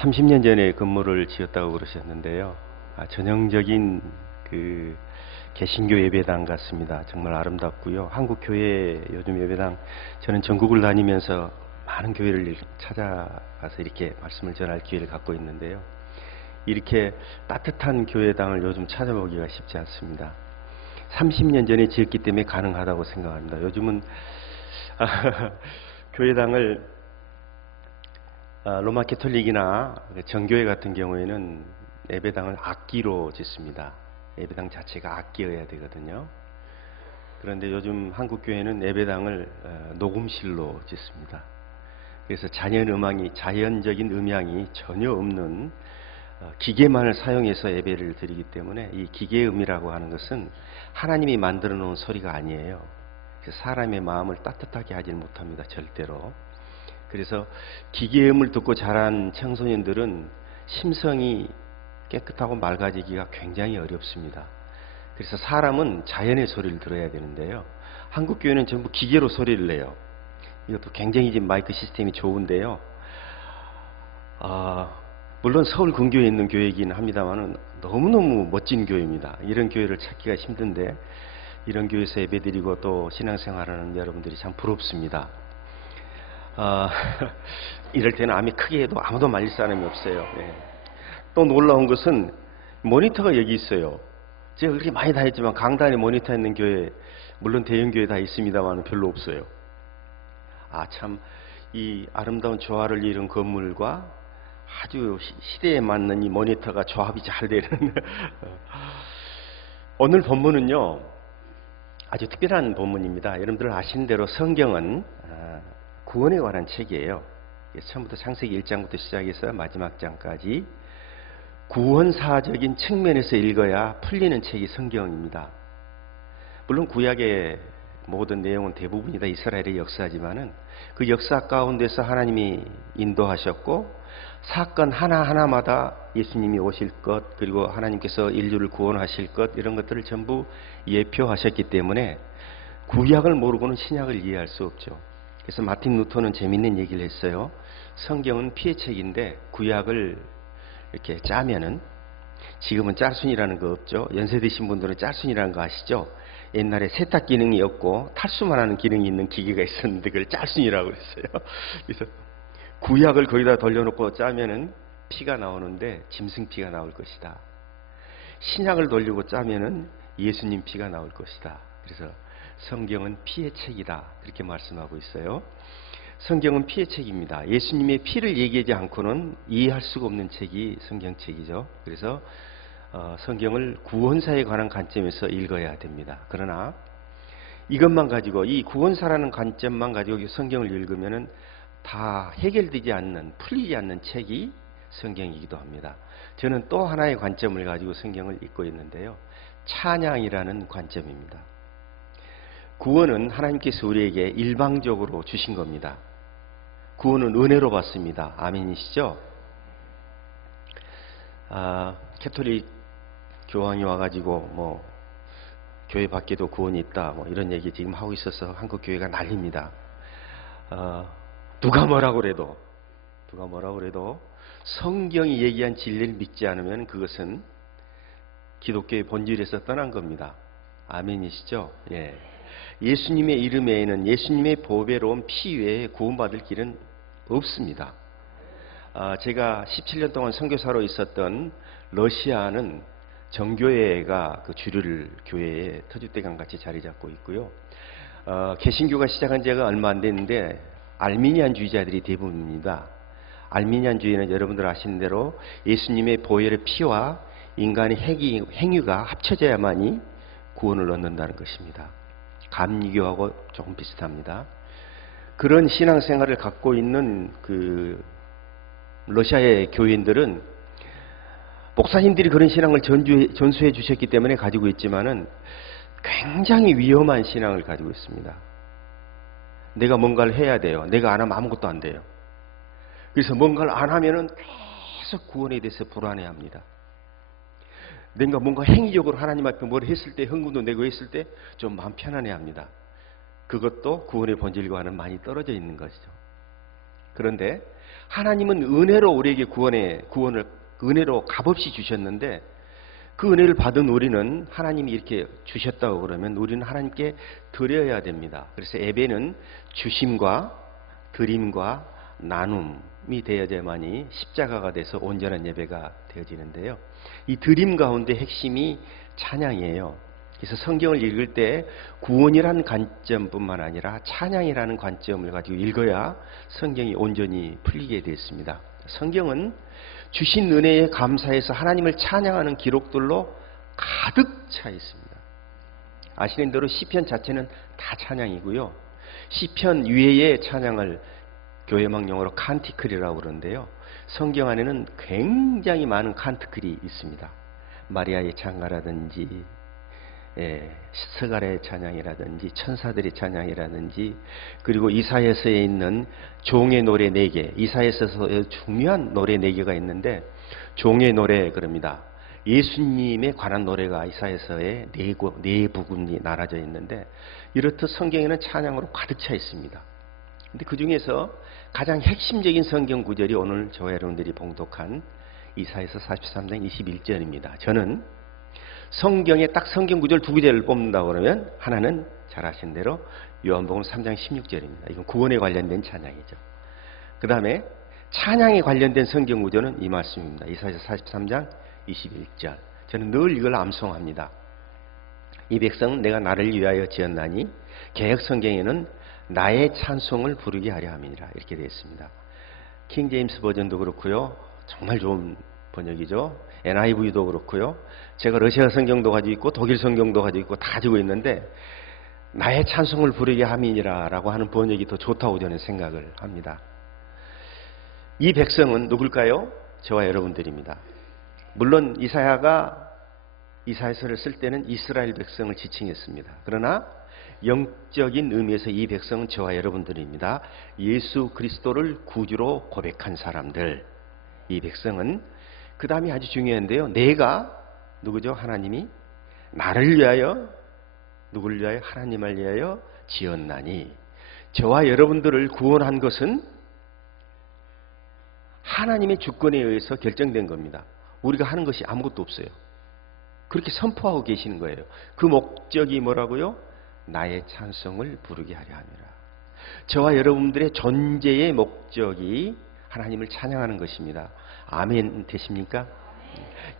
30년 전에 건물을 지었다고 그러셨는데요. 전형적인 그 개신교 예배당 같습니다. 정말 아름답고요. 한국 교회 요즘 예배당, 저는 전국을 다니면서 많은 교회를 찾아가서 이렇게 말씀을 전할 기회를 갖고 있는데요. 이렇게 따뜻한 교회당을 요즘 찾아보기가 쉽지 않습니다. 30년 전에 지었기 때문에 가능하다고 생각합니다. 요즘은 교회당을 로마 캐톨릭이나 정교회 같은 경우에는 예배당을 악기로 짓습니다. 예배당 자체가 악기여야 되거든요. 그런데 요즘 한국 교회는 예배당을 녹음실로 짓습니다. 그래서 자연적인 음향이 전혀 없는 기계만을 사용해서 예배를 드리기 때문에 이 기계음이라고 하는 것은 하나님이 만들어 놓은 소리가 아니에요. 사람의 마음을 따뜻하게 하지 못합니다. 절대로. 그래서 기계음을 듣고 자란 청소년들은 심성이 깨끗하고 맑아지기가 굉장히 어렵습니다. 그래서 사람은 자연의 소리를 들어야 되는데요. 한국 교회는 전부 기계로 소리를 내요. 이것도 굉장히 지금 마이크 시스템이 좋은데요. 물론 서울 근교에 있는 교회이긴 합니다만은 너무너무 멋진 교회입니다. 이런 교회를 찾기가 힘든데 이런 교회에서 예배드리고 또 신앙생활하는 여러분들이 참 부럽습니다. 이럴 때는 암이 크게 해도 아무도 말릴 사람이 없어요. 네. 또 놀라운 것은 모니터가 여기 있어요. 제가 그렇게 많이 다녔지만 강단에 모니터 있는 교회, 물론 대형 교회 다 있습니다만 별로 없어요. 참 이 아름다운 조화를 이룬 건물과 아주 시대에 맞는 이 모니터가 조합이 잘 되는 오늘 본문은요 아주 특별한 본문입니다. 여러분들 아시는 대로 성경은 구원에 관한 책이에요. 처음부터 창세기 1장부터 시작해서 마지막 장까지 구원사적인 측면에서 읽어야 풀리는 책이 성경입니다. 물론 구약의 모든 내용은 대부분이 다 이스라엘의 역사지만은 그 역사 가운데서 하나님이 인도하셨고 사건 하나하나마다 예수님이 오실 것, 그리고 하나님께서 인류를 구원하실 것, 이런 것들을 전부 예표하셨기 때문에 구약을 모르고는 신약을 이해할 수 없죠. 그래서 마틴 루터는 재밌는 얘기를 했어요. 성경은 피해책인데 구약을 이렇게 짜면은, 지금은 짤순이라는 거 없죠. 연세 드신 분들은 짤순이라는 거 아시죠? 옛날에 세탁 기능이 없고 탈수만 하는 기능이 있는 기계가 있었는데 그걸 짤순이라고 그랬어요. 그래서 구약을 거기다 돌려놓고 짜면은 피가 나오는데 짐승피가 나올 것이다. 신약을 돌리고 짜면은 예수님 피가 나올 것이다. 그래서 성경은 피의 책이다. 그렇게 말씀하고 있어요. 성경은 피의 책입니다. 예수님의 피를 얘기하지 않고는 이해할 수가 없는 책이 성경책이죠. 그래서 성경을 구원사에 관한 관점에서 읽어야 됩니다. 그러나 이것만 가지고, 이 구원사라는 관점만 가지고 성경을 읽으면은 다 해결되지 않는, 풀리지 않는 책이 성경이기도 합니다. 저는 또 하나의 관점을 가지고 성경을 읽고 있는데요. 찬양이라는 관점입니다. 구원은 하나님께서 우리에게 일방적으로 주신 겁니다. 구원은 은혜로 받습니다. 아멘이시죠? 캐톨릭 교황이 와가지고 교회 밖에도 구원이 있다 이런 얘기 지금 하고 있어서 한국 교회가 난립니다. 누가 뭐라고 그래도 성경이 얘기한 진리를 믿지 않으면 그것은 기독교의 본질에서 떠난 겁니다. 아멘이시죠? 예. 예수님의 이름에는, 예수님의 보배로운 피 외에 구원받을 길은 없습니다. 제가 17년 동안 선교사로 있었던 러시아는 정교회가 그 주류를 교회에 터줏대감 같이 자리 잡고 있고요. 개신교가 시작한 지가 얼마 안 됐는데 알미니안주의자들이 대부분입니다. 알미니안주의는 여러분들 아시는 대로 예수님의 보혈의 피와 인간의 행위가 합쳐져야만이 구원을 얻는다는 것입니다. 감리교하고 조금 비슷합니다. 그런 신앙생활을 갖고 있는 그 러시아의 교인들은 목사님들이 그런 신앙을 전수해 주셨기 때문에 가지고 있지만은 굉장히 위험한 신앙을 가지고 있습니다. 내가 뭔가를 해야 돼요. 내가 안 하면 아무것도 안 돼요. 그래서 뭔가를 안 하면은 계속 구원에 대해서 불안해합니다. 내가 뭔가 행위적으로 하나님 앞에 뭘 했을 때, 헌금도 내고 했을 때 좀 마음 편안해합니다. 그것도 구원의 본질과는 많이 떨어져 있는 것이죠. 그런데 하나님은 은혜로 우리에게 구원을 은혜로 값없이 주셨는데 그 은혜를 받은 우리는 하나님이 이렇게 주셨다고 그러면 우리는 하나님께 드려야 됩니다. 그래서 예배는 주심과 드림과 나눔이 되어야만이 십자가가 돼서 온전한 예배가 되어지는데요. 이 드림 가운데 핵심이 찬양이에요. 그래서 성경을 읽을 때 구원이라는 관점뿐만 아니라 찬양이라는 관점을 가지고 읽어야 성경이 온전히 풀리게 되어 있습니다. 성경은 주신 은혜에 감사해서 하나님을 찬양하는 기록들로 가득 차 있습니다. 아시는 대로 시편 자체는 다 찬양이고요. 시편 위에의 찬양을 교회막 용어로 칸티클이라고 그러는데요. 성경 안에는 굉장히 많은 칸티클이 있습니다. 마리아의 찬가라든지 스가랴의 찬양이라든지 천사들의 찬양이라든지 그리고 이사야서에 있는 종의 노래 4개, 이사야서에 중요한 노래 4개가 있는데 종의 노래 그럽니다. 예수님에 관한 노래가 이사야서에 4부분이 나눠져 있는데 이렇듯 성경에는 찬양으로 가득 차 있습니다. 근데 그 중에서 가장 핵심적인 성경 구절이 오늘 저와 여러분들이 봉독한 이사야서 43장 21절입니다. 저는 성경에 딱 성경 구절 2구절을 뽑는다고 그러면 하나는 잘 아신 대로 요한복음 3장 16절입니다. 이건 구원에 관련된 찬양이죠. 그 다음에 찬양에 관련된 성경 구절은 이 말씀입니다. 이사야서 43장 21절. 저는 늘 이걸 암송합니다. 이 백성은 내가 나를 위하여 지었나니 개역 성경에는 나의 찬송을 부르게 하려 함이니라 이렇게 되어 있습니다. 킹 제임스 버전도 그렇고요. 정말 좋은 번역이죠. NIV도 그렇고요. 제가 러시아 성경도 가지고 있고 독일 성경도 가지고 있고 다 가지고 있는데 나의 찬송을 부르게 함이니라 라고 하는 번역이 더 좋다고 저는 생각을 합니다. 이 백성은 누굴까요? 저와 여러분들입니다. 물론 이사야가 이사야서를 쓸 때는 이스라엘 백성을 지칭했습니다. 그러나 영적인 의미에서 이 백성은 저와 여러분들입니다. 예수 그리스도를 구주로 고백한 사람들. 이 백성은 그 다음이 아주 중요한데요. 내가 누구죠? 하나님이 나를 위하여 누구를 위하여? 하나님을 위하여 지었나니 저와 여러분들을 구원한 것은 하나님의 주권에 의해서 결정된 겁니다. 우리가 하는 것이 아무것도 없어요. 그렇게 선포하고 계시는 거예요. 그 목적이 뭐라고요? 나의 찬송을 부르게 하려 함이라. 저와 여러분들의 존재의 목적이 하나님을 찬양하는 것입니다. 아멘 되십니까?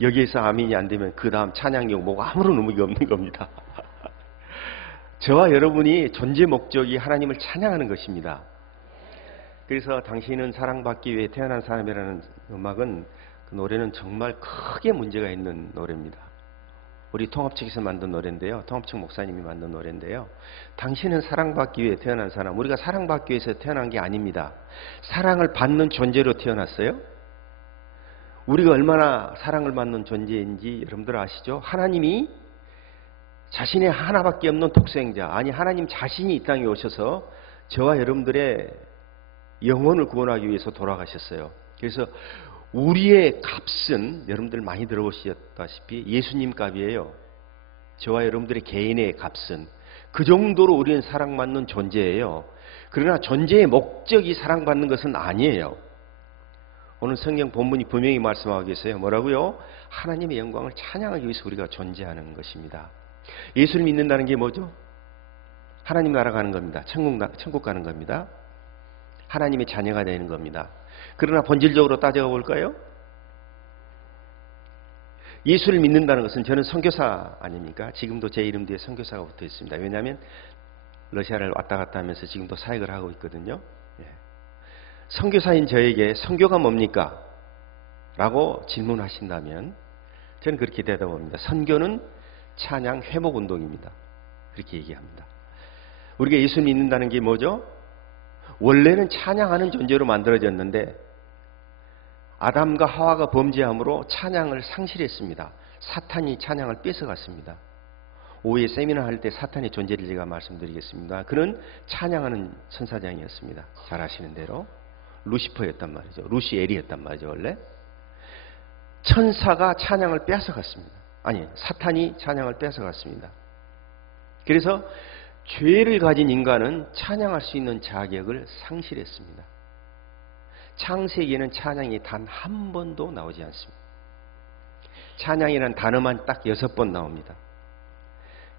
여기에서 아멘이 안 되면 그 다음 찬양용 뭐고 아무런 의미가 없는 겁니다. 저와 여러분이 존재 목적이 하나님을 찬양하는 것입니다. 그래서 당신은 사랑받기 위해 태어난 사람이라는 음악은 그 노래는 정말 크게 문제가 있는 노래입니다. 우리 통합측에서 만든 노래인데요. 통합측 목사님이 만든 노래인데요. 당신은 사랑받기 위해 태어난 사람. 우리가 사랑받기 위해서 태어난 게 아닙니다. 사랑을 받는 존재로 태어났어요. 우리가 얼마나 사랑을 받는 존재인지 여러분들 아시죠? 하나님이 자신의 하나밖에 없는 독생자, 아니 하나님 자신이 이 땅에 오셔서 저와 여러분들의 영혼을 구원하기 위해서 돌아가셨어요. 그래서 우리의 값은 여러분들 많이 들어보셨다시피 예수님 값이에요. 저와 여러분들의 개인의 값은 그 정도로 우리는 사랑받는 존재예요. 그러나 존재의 목적이 사랑받는 것은 아니에요. 오늘 성경 본문이 분명히 말씀하고 계세요. 뭐라고요? 하나님의 영광을 찬양하기 위해서 우리가 존재하는 것입니다. 예수를 믿는다는 게 뭐죠? 하나님 나라 가는 겁니다. 천국 가는 겁니다. 하나님의 자녀가 되는 겁니다. 그러나 본질적으로 따져가 볼까요? 예수를 믿는다는 것은 저는 선교사 아닙니까? 지금도 제 이름 뒤에 선교사가 붙어 있습니다. 왜냐하면 러시아를 왔다 갔다 하면서 지금도 사역을 하고 있거든요. 선교사인 저에게 선교가 뭡니까? 라고 질문하신다면 저는 그렇게 대답합니다. 선교는 찬양 회복 운동입니다. 그렇게 얘기합니다. 우리가 예수 믿는다는 게 뭐죠? 원래는 찬양하는 존재로 만들어졌는데 아담과 하와가 범죄함으로 찬양을 상실했습니다. 사탄이 찬양을 뺏어갔습니다. 오후에 세미나 할 때 사탄의 존재를 제가 말씀드리겠습니다. 그는 찬양하는 천사장이었습니다. 잘 아시는 대로 루시퍼였단 말이죠. 루시엘이었단 말이죠. 원래 천사가 찬양을 뺏어갔습니다. 아니, 사탄이 찬양을 뺏어갔습니다. 그래서 죄를 가진 인간은 찬양할 수 있는 자격을 상실했습니다. 창세기에는 찬양이 단 한 번도 나오지 않습니다. 찬양이라는 단어만 딱 6번 나옵니다.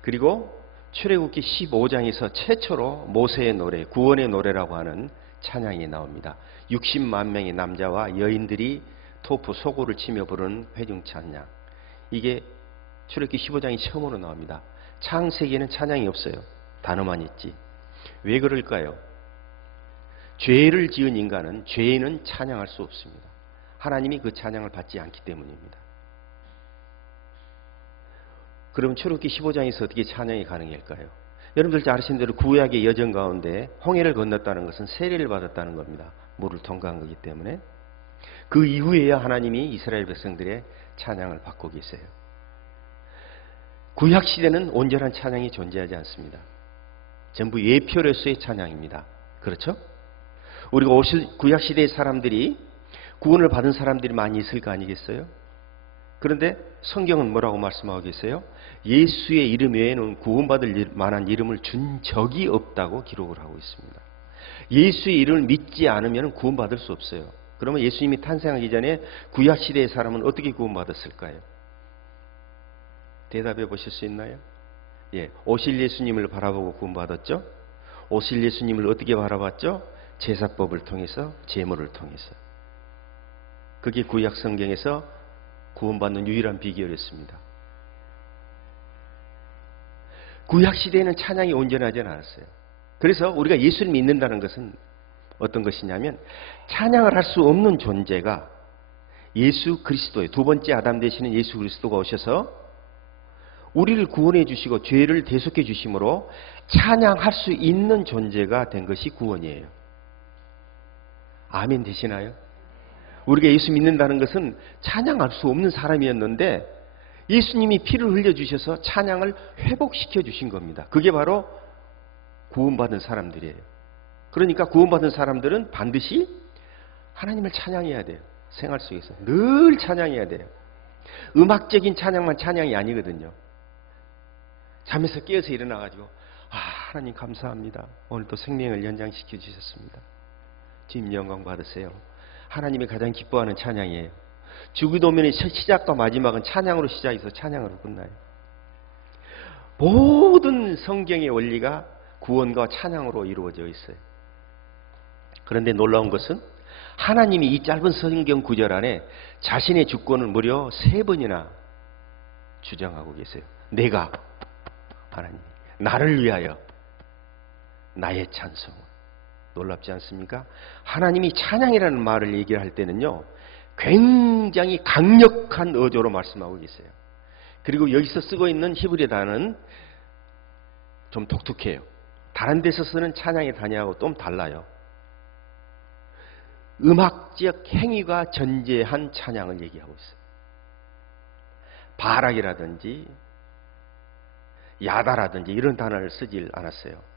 그리고 출애굽기 15장에서 최초로 모세의 노래, 구원의 노래라고 하는 찬양이 나옵니다. 60만 명의 남자와 여인들이 토프 소고를 치며 부르는 회중 찬양. 이게 출애굽기 15장이 처음으로 나옵니다. 창세기에는 찬양이 없어요. 단어만 있지. 왜 그럴까요? 죄를 지은 인간은 죄인은 찬양할 수 없습니다. 하나님이 그 찬양을 받지 않기 때문입니다. 그럼 출애굽기 15장에서 어떻게 찬양이 가능할까요? 여러분들 잘 아시는 대로 구약의 여정 가운데 홍해를 건넜다는 것은 세례를 받았다는 겁니다. 물을 통과한 거기 때문에. 그 이후에야 하나님이 이스라엘 백성들의 찬양을 받고 계세요. 구약 시대는 온전한 찬양이 존재하지 않습니다. 전부 예표로서의 찬양입니다. 그렇죠? 우리가 구약 시대의 사람들이 구원을 받은 사람들이 많이 있을 거 아니겠어요? 그런데 성경은 뭐라고 말씀하고 계세요? 예수의 이름 외에는 구원받을 만한 이름을 준 적이 없다고 기록을 하고 있습니다. 예수의 이름을 믿지 않으면 구원받을 수 없어요. 그러면 예수님이 탄생하기 전에 구약 시대의 사람은 어떻게 구원받았을까요? 대답해 보실 수 있나요? 예, 오실 예수님을 바라보고 구원받았죠? 오실 예수님을 어떻게 바라봤죠? 제사법을 통해서, 제물을 통해서. 그게 구약 성경에서 구원받는 유일한 비결이었습니다. 구약 시대에는 찬양이 온전하지 않았어요. 그래서 우리가 예수를 믿는다는 것은 어떤 것이냐면 찬양을 할 수 없는 존재가 예수 그리스도의 두 번째 아담 되시는 예수 그리스도가 오셔서 우리를 구원해 주시고 죄를 대속해 주심으로 찬양할 수 있는 존재가 된 것이 구원이에요. 아멘 되시나요? 우리가 예수 믿는다는 것은 찬양할 수 없는 사람이었는데 예수님이 피를 흘려주셔서 찬양을 회복시켜 주신 겁니다. 그게 바로 구원받은 사람들이에요. 그러니까 구원받은 사람들은 반드시 하나님을 찬양해야 돼요. 생활 속에서 늘 찬양해야 돼요. 음악적인 찬양만 찬양이 아니거든요. 잠에서 깨어서 일어나가지고 하나님 감사합니다. 오늘 또 생명을 연장시켜 주셨습니다. 주님 영광 받으세요. 하나님이 가장 기뻐하는 찬양이에요. 주기도면의 시작과 마지막은 찬양으로 시작해서 찬양으로 끝나요. 모든 성경의 원리가 구원과 찬양으로 이루어져 있어요. 그런데 놀라운 것은 하나님이 이 짧은 성경 구절 안에 자신의 주권을 무려 3번이나 주장하고 계세요. 내가 하나님 나를 위하여 나의 찬송을. 놀랍지 않습니까? 하나님이 찬양이라는 말을 얘기할 때는요 굉장히 강력한 어조로 말씀하고 계세요. 그리고 여기서 쓰고 있는 히브리 단어는 좀 독특해요. 다른 데서 쓰는 찬양의 단어하고 좀 달라요. 음악적 행위가 전제한 찬양을 얘기하고 있어요. 바락이라든지 야다라든지 이런 단어를 쓰질 않았어요.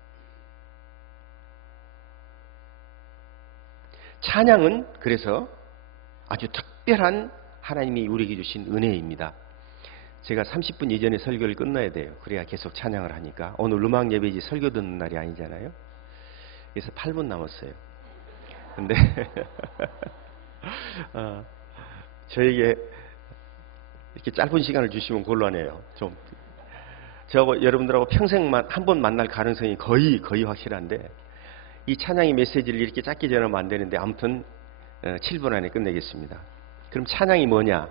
찬양은 그래서 아주 특별한 하나님이 우리에게 주신 은혜입니다. 제가 30분 이전에 설교를 끝나야 돼요. 그래야 계속 찬양을 하니까. 오늘 음악 예배지 설교 듣는 날이 아니잖아요. 그래서 8분 남았어요. 근데 저에게 이렇게 짧은 시간을 주시면 곤란해요. 좀 저하고 여러분들하고 평생만 한 번 만날 가능성이 거의 확실한데 이 찬양의 메시지를 이렇게 짧게 전하면 안 되는데 아무튼 7분 안에 끝내겠습니다. 그럼 찬양이 뭐냐?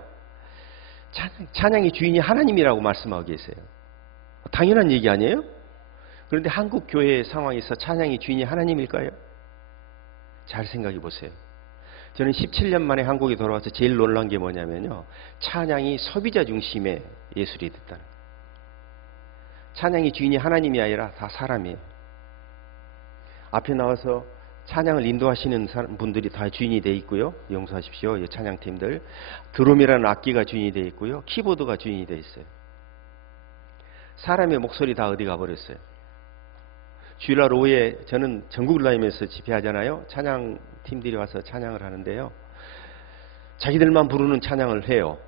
찬양의 주인이 하나님이라고 말씀하고 계세요. 당연한 얘기 아니에요? 그런데 한국 교회 상황에서 찬양의 주인이 하나님일까요? 잘 생각해 보세요. 저는 17년 만에 한국에 돌아와서 제일 놀란 게 뭐냐면요. 찬양이 소비자 중심의 예술이 됐다는 거예요. 찬양의 주인이 하나님이 아니라 다 사람이에요. 앞에 나와서 찬양을 인도하시는 분들이 다 주인이 되어 있고요. 용서하십시오. 찬양팀들. 드럼이라는 악기가 주인이 되어 있고요. 키보드가 주인이 되어 있어요. 사람의 목소리 다 어디 가버렸어요. 주일날 오후에 저는 전국을 다니면서 집회하잖아요. 찬양팀들이 와서 찬양을 하는데요. 자기들만 부르는 찬양을 해요.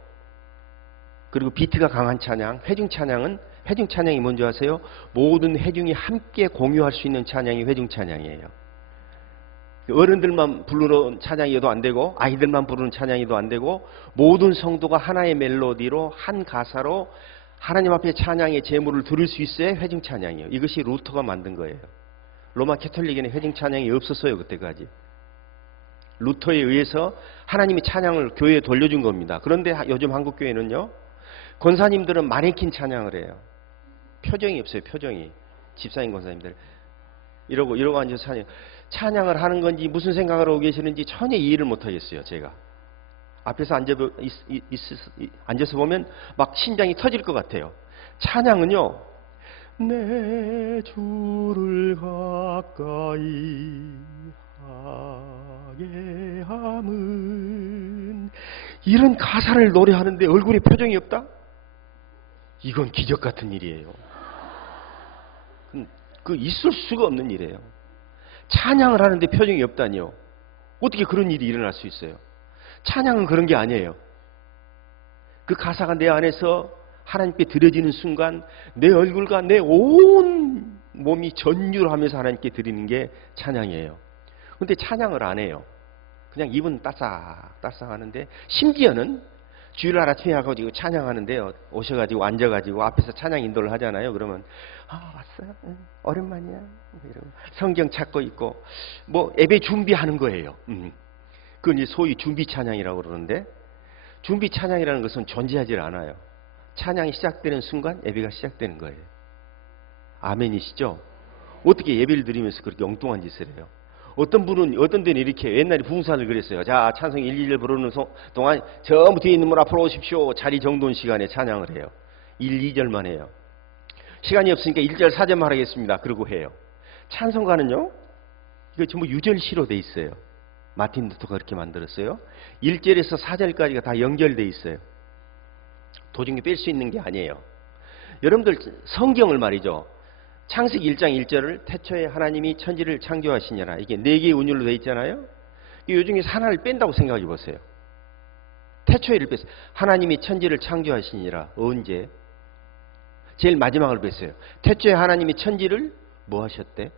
그리고 비트가 강한 찬양, 회중 찬양이 뭔지 아세요? 모든 회중이 함께 공유할 수 있는 찬양이 회중 찬양이에요. 어른들만 부르는 찬양이어도 안 되고 아이들만 부르는 찬양이도 안 되고 모든 성도가 하나의 멜로디로 한 가사로 하나님 앞에 찬양의 제물을 드릴 수 있어야 회중 찬양이에요. 이것이 루터가 만든 거예요. 로마 캐톨릭에는 회중 찬양이 없었어요. 그때까지. 루터에 의해서 하나님이 찬양을 교회에 돌려준 겁니다. 그런데 요즘 한국 교회는요, 권사님들은 마네킹 찬양을 해요. 표정이 없어요. 표정이. 집사님 권사님들 이러고 앉아서 찬양을 하는 건지 무슨 생각을 하고 계시는지 전혀 이해를 못 하겠어요. 제가 앞에서 앉아서 보면 막 심장이 터질 것 같아요. 찬양은요, 내 주를 가까이 하게 함은, 이런 가사를 노래하는데 얼굴에 표정이 없다? 이건 기적 같은 일이에요. 그 있을 수가 없는 일이에요. 찬양을 하는데 표정이 없다니요. 어떻게 그런 일이 일어날 수 있어요? 찬양은 그런 게 아니에요. 그 가사가 내 안에서 하나님께 드려지는 순간 내 얼굴과 내 온 몸이 전율하면서 하나님께 드리는 게 찬양이에요. 그런데 찬양을 안 해요. 그냥 입은 따싹따싹 하는데, 심지어는 주일날 아침에 와가지고 찬양하는데요, 오셔가지고 앉아가지고 앞에서 찬양 인도를 하잖아요. 그러면 왔어요? 응, 오랜만이야. 이러고 성경 찾고 있고 뭐 예배 준비하는 거예요. 그건 이제 소위 준비 찬양이라고 그러는데, 준비 찬양이라는 것은 존재하지 않아요. 찬양이 시작되는 순간 예배가 시작되는 거예요. 아멘이시죠? 어떻게 예배를 드리면서 그렇게 엉뚱한 짓을 해요? 어떤 데는 이렇게 옛날에 부흥사를 그랬어요. 자, 찬송 1, 2절 부르는 동안 전부 뒤에 있는 분 앞으로 오십시오. 자리 정돈 시간에 찬양을 해요. 1, 2절만 해요. 시간이 없으니까 1절, 4절만 하겠습니다. 그러고 해요. 찬송가는요, 이거 전부 유절시로 돼 있어요. 마틴 루터가 그렇게 만들었어요. 1절에서 4절까지가 다 연결돼 있어요. 도중에 뺄 수 있는 게 아니에요. 여러분들 성경을 말이죠, 창세기 1장 1절을 태초에 하나님이 천지를 창조하시니라, 이게 4개의 운율로 되어 있잖아요. 이 중에서 하나를 뺀다고 생각해 보세요. 태초에를 뺐어요. 하나님이 천지를 창조하시니라. 언제? 제일 마지막을 뺐어요. 태초에 하나님이 천지를 뭐 하셨대?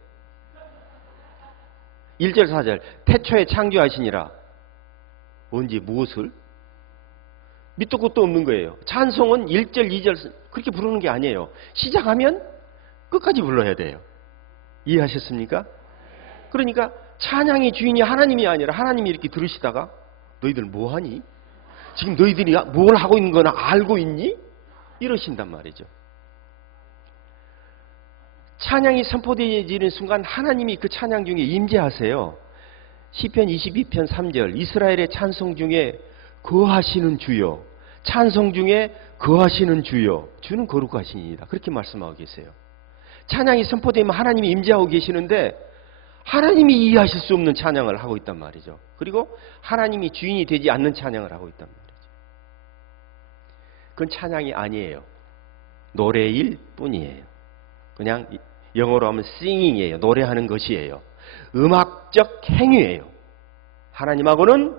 1절 4절 태초에 창조하시니라. 언제 무엇을? 밑도 끝도 없는 거예요. 찬송은 1절 2절 그렇게 부르는 게 아니에요. 시작하면 끝까지 불러야 돼요. 이해하셨습니까? 그러니까 찬양의 주인이 하나님이 아니라 하나님이 이렇게 들으시다가 너희들 뭐하니? 지금 너희들이 뭘 하고 있는 거나 알고 있니? 이러신단 말이죠. 찬양이 선포되어지는 순간 하나님이 그 찬양 중에 임재하세요. 시편 22편 3절 이스라엘의 찬송 중에 거하시는 주여, 찬송 중에 거하시는 주여, 주는 거룩하시니이다. 그렇게 말씀하고 계세요. 찬양이 선포되면 하나님이 임재하고 계시는데 하나님이 이해하실 수 없는 찬양을 하고 있단 말이죠. 그리고 하나님이 주인이 되지 않는 찬양을 하고 있단 말이죠. 그건 찬양이 아니에요. 노래일 뿐이에요. 그냥 영어로 하면 singing이에요. 노래하는 것이에요. 음악적 행위예요. 하나님하고는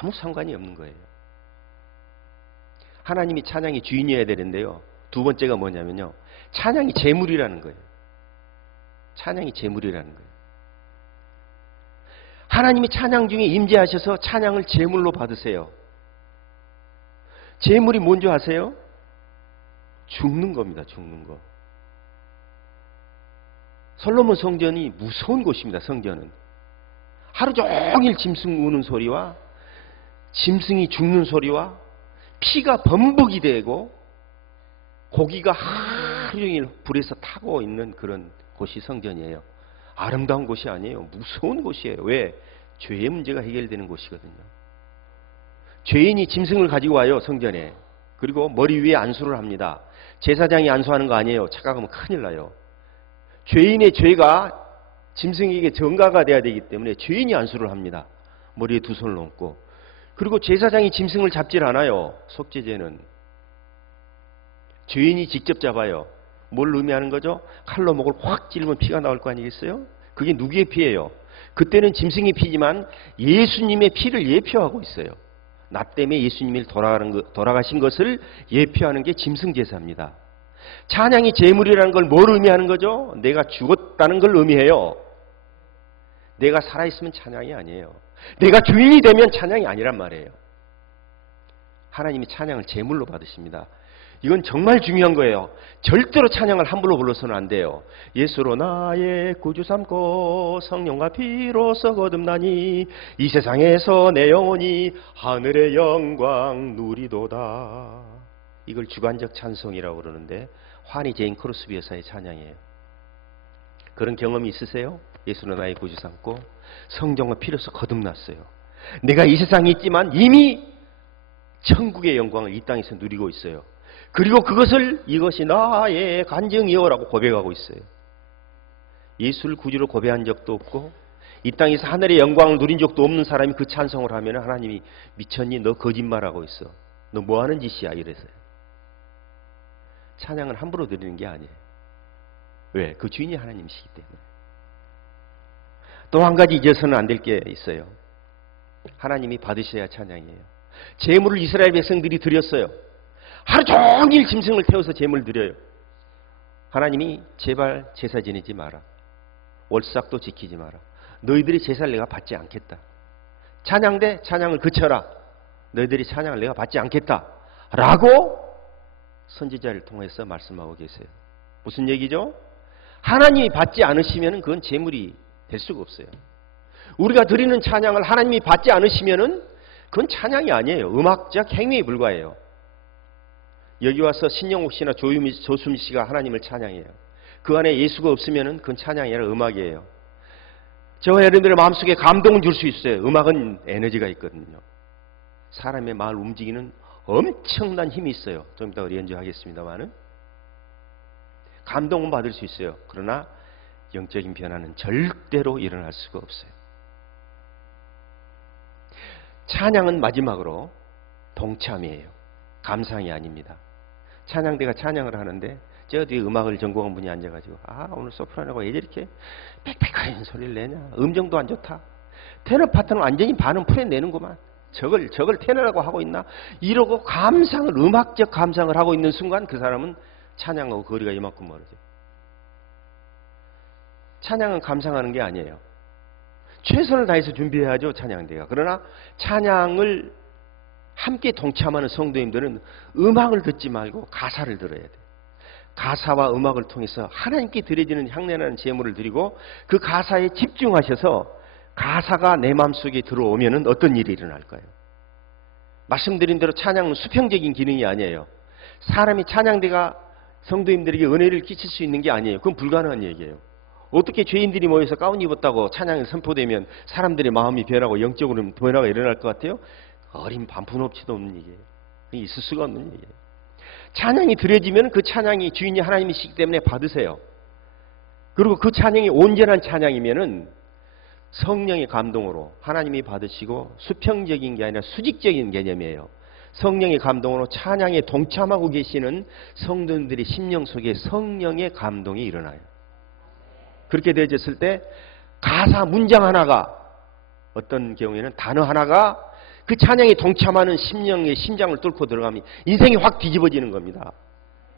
아무 상관이 없는 거예요. 하나님이 찬양의 주인이어야 되는데요, 두 번째가 뭐냐면요, 찬양이 제물이라는 거예요. 찬양이 제물이라는 거예요. 하나님이 찬양 중에 임재하셔서 찬양을 제물로 받으세요. 제물이 뭔지 아세요? 죽는 겁니다. 죽는 거. 솔로몬 성전이 무서운 곳입니다. 성전은 하루 종일 짐승 우는 소리와 짐승이 죽는 소리와 피가 범벅이 되고 고기가 하루 종일 불에서 타고 있는 그런 곳이 성전이에요. 아름다운 곳이 아니에요. 무서운 곳이에요. 왜? 죄의 문제가 해결되는 곳이거든요. 죄인이 짐승을 가지고 와요, 성전에. 그리고 머리 위에 안수를 합니다. 제사장이 안수하는 거 아니에요. 착각하면 큰일 나요. 죄인의 죄가 짐승에게 전가가 돼야 되기 때문에 죄인이 안수를 합니다. 머리에 두 손을 얹고. 그리고 제사장이 짐승을 잡질 않아요. 속죄제는 죄인이 직접 잡아요. 뭘 의미하는 거죠? 칼로 목을 확 찌르면 피가 나올 거 아니겠어요? 그게 누구의 피예요? 그때는 짐승의 피지만 예수님의 피를 예표하고 있어요. 나 때문에 예수님이 돌아가신 것을 예표하는 게 짐승 제사입니다. 찬양이 제물이라는 걸 뭘 의미하는 거죠? 내가 죽었다는 걸 의미해요. 내가 살아있으면 찬양이 아니에요. 내가 주인이 되면 찬양이 아니란 말이에요. 하나님이 찬양을 제물로 받으십니다. 이건 정말 중요한 거예요. 절대로 찬양을 함부로 불러서는 안 돼요. 예수로 나의 구주 삼고 성령과 피로써 거듭나니 이 세상에서 내 영혼이 하늘의 영광 누리도다. 이걸 주관적 찬송이라고 그러는데 환희 제인 크로스비 여사의 찬양이에요. 그런 경험이 있으세요? 예수로 나의 구주 삼고 성령과 피로써 거듭났어요. 내가 이 세상에 있지만 이미 천국의 영광을 이 땅에서 누리고 있어요. 그리고 그것을 이것이 나의 간증이요라고 고백하고 있어요. 예수를 구주로 고백한 적도 없고 이 땅에서 하늘의 영광을 누린 적도 없는 사람이 그 찬송을 하면 하나님이 미쳤니? 너 거짓말하고 있어. 너 뭐하는 짓이야? 이래서요. 찬양을 함부로 드리는 게 아니에요. 왜? 그 주인이 하나님이시기 때문에. 또 한 가지 잊어서는 안 될 게 있어요. 하나님이 받으셔야 찬양이에요. 제물을 이스라엘 백성들이 드렸어요. 하루 종일 짐승을 태워서 제물을 드려요. 하나님이 제발 제사 지내지 마라. 월삭도 지키지 마라. 너희들이 제사를 내가 받지 않겠다. 찬양대 찬양을 그쳐라. 너희들이 찬양을 내가 받지 않겠다. 라고 선지자를 통해서 말씀하고 계세요. 무슨 얘기죠? 하나님이 받지 않으시면 그건 제물이 될 수가 없어요. 우리가 드리는 찬양을 하나님이 받지 않으시면 그건 찬양이 아니에요. 음악적 행위에 불과해요. 여기 와서 신영옥 씨나 조수미 씨가 하나님을 찬양해요. 그 안에 예수가 없으면 그건 찬양이 아니라 음악이에요. 저와 여러분들의 마음속에 감동을 줄 수 있어요. 음악은 에너지가 있거든요. 사람의 마음을 움직이는 엄청난 힘이 있어요. 좀 이따 연주하겠습니다만은 감동은 받을 수 있어요. 그러나 영적인 변화는 절대로 일어날 수가 없어요. 찬양은 마지막으로 동참이에요. 감상이 아닙니다. 찬양대가 찬양을 하는데 저 뒤에 음악을 전공한 분이 앉아가지고 오늘 소프라노가 왜 이렇게 빽빽한 소리를 내냐. 음정도 안 좋다. 테너 파트는 완전히 반은 풀어내는구만. 저걸 테너라고 하고 있나. 이러고 감상을 음악적 감상을 하고 있는 순간 그 사람은 찬양하고 거리가 이만큼 멀어져요. 찬양은 감상하는 게 아니에요. 최선을 다해서 준비해야죠. 찬양대가. 그러나 찬양을 함께 동참하는 성도님들은 음악을 듣지 말고 가사를 들어야 돼요. 가사와 음악을 통해서 하나님께 드려지는 향내나는 제물을 드리고 그 가사에 집중하셔서 가사가 내 마음속에 들어오면 어떤 일이 일어날까요? 말씀드린 대로 찬양은 수평적인 기능이 아니에요. 사람이 찬양대가 성도님들에게 은혜를 끼칠 수 있는 게 아니에요. 그건 불가능한 얘기예요. 어떻게 죄인들이 모여서 가운 입었다고 찬양이 선포되면 사람들의 마음이 변하고 영적으로 변화가 일어날 것 같아요? 어린 반푼업치도 없는 얘기예요. 있을 수가 없는 얘기예요. 찬양이 드려지면 그 찬양이 주인이 하나님이시기 때문에 받으세요. 그리고 그 찬양이 온전한 찬양이면은 성령의 감동으로 하나님이 받으시고 수평적인 게 아니라 수직적인 개념이에요. 성령의 감동으로 찬양에 동참하고 계시는 성도들의 심령 속에 성령의 감동이 일어나요. 그렇게 되어졌을 때 가사 문장 하나가 어떤 경우에는 단어 하나가 그 찬양에 동참하는 심령의 심장을 뚫고 들어가면 인생이 확 뒤집어지는 겁니다.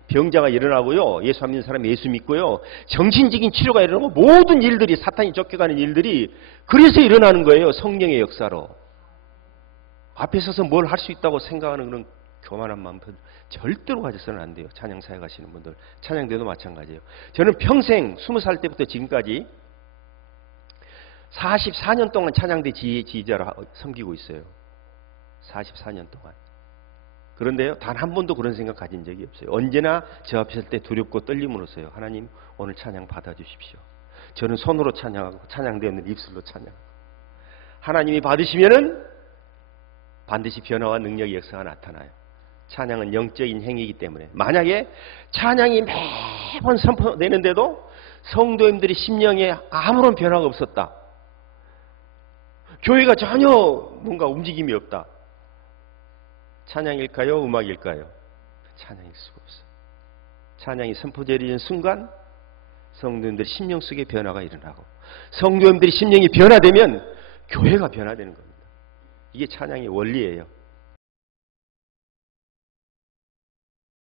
병자가 일어나고요. 예수 믿는 사람이 예수 믿고요. 정신적인 치료가 일어나고 모든 일들이 사탄이 쫓겨가는 일들이 그래서 일어나는 거예요. 성령의 역사로. 앞에 서서 뭘 할 수 있다고 생각하는 그런 교만한 마음 절대로 가져서는 안 돼요. 찬양사에 가시는 분들. 찬양대도 마찬가지예요. 저는 평생 20살 때부터 지금까지 44년 동안 찬양대 지휘자로 섬기고 있어요. 44년 동안. 그런데요, 단 한 번도 그런 생각 가진 적이 없어요. 언제나 저 앞에 설 때 두렵고 떨림으로 써요. 하나님, 오늘 찬양 받아주십시오. 저는 손으로 찬양하고 찬양되는 입술로 찬양하고. 하나님이 받으시면은 반드시 변화와 능력의 역사가 나타나요. 찬양은 영적인 행위이기 때문에 만약에 찬양이 매번 선포되는데도 성도님들이 심령에 아무런 변화가 없었다. 교회가 전혀 뭔가 움직임이 없다. 찬양일까요? 음악일까요? 찬양일 수가 없어요. 찬양이 선포되는 순간 성도님들의 심령 속에 변화가 일어나고 성도님들의 심령이 변화되면 교회가 변화되는 겁니다. 이게 찬양의 원리예요.